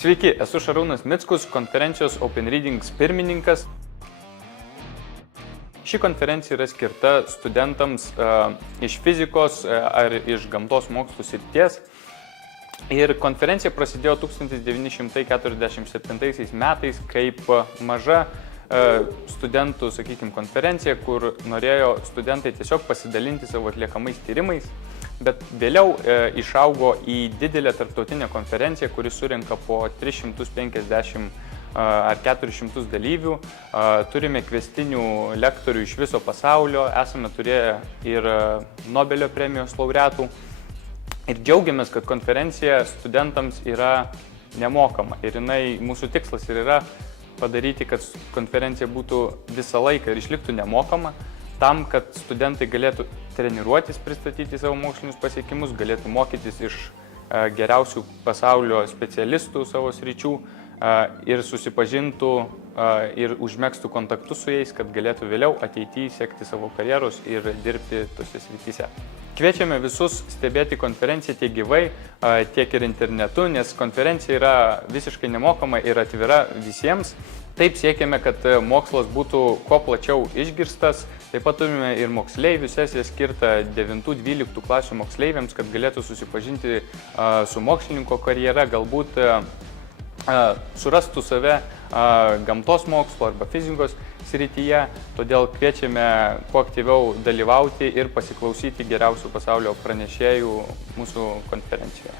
Sveiki, esu Šarūnas Mickus, konferencijos Open Readings pirmininkas. Ši konferencija yra skirta studentams iš fizikos ar iš gamtos mokslų srities. Ir konferencija prasidėjo 1947 metais kaip maža studentų, konferencija, kur norėjo studentai tiesiog pasidalinti savo atliekamais tyrimais, bet vėliau išaugo į didelę tarptautinę konferenciją, kuri surenka po 350 ar 400 dalyvių. Turime kvestinių lektorių iš viso pasaulio, esame turėję ir Nobelio premijos laureatų. Ir džiaugiamės, kad konferencija studentams yra nemokama. Ir mūsų tikslas yra padaryti, kad konferencija būtų visą laiką ir išliktų nemokama, tam, kad studentai galėtų treniruotis, pristatyti savo mokslinius pasiekimus, galėtų mokytis iš geriausių pasaulio specialistų savo sričių ir susipažintų ir užmegztų kontaktus su jais, kad galėtų vėliau ateityje sekti savo karjeros ir dirbti tose srityse. Kviečiame visus stebėti konferenciją tiek gyvai, tiek ir internetu, nes konferencija yra visiškai nemokama ir atvira visiems. Taip siekiame, kad mokslas būtų kuo plačiau išgirstas. Taip pat turime ir moksleivių sesiją skirtą 9-12 klasių moksleiviams, kad galėtų susipažinti su mokslininko karjera, galbūt surastų save gamtos mokslo arba fizikos srityje. Todėl kviečiame kuo aktyviau dalyvauti ir pasiklausyti geriausių pasaulio pranešėjų mūsų konferencijoje.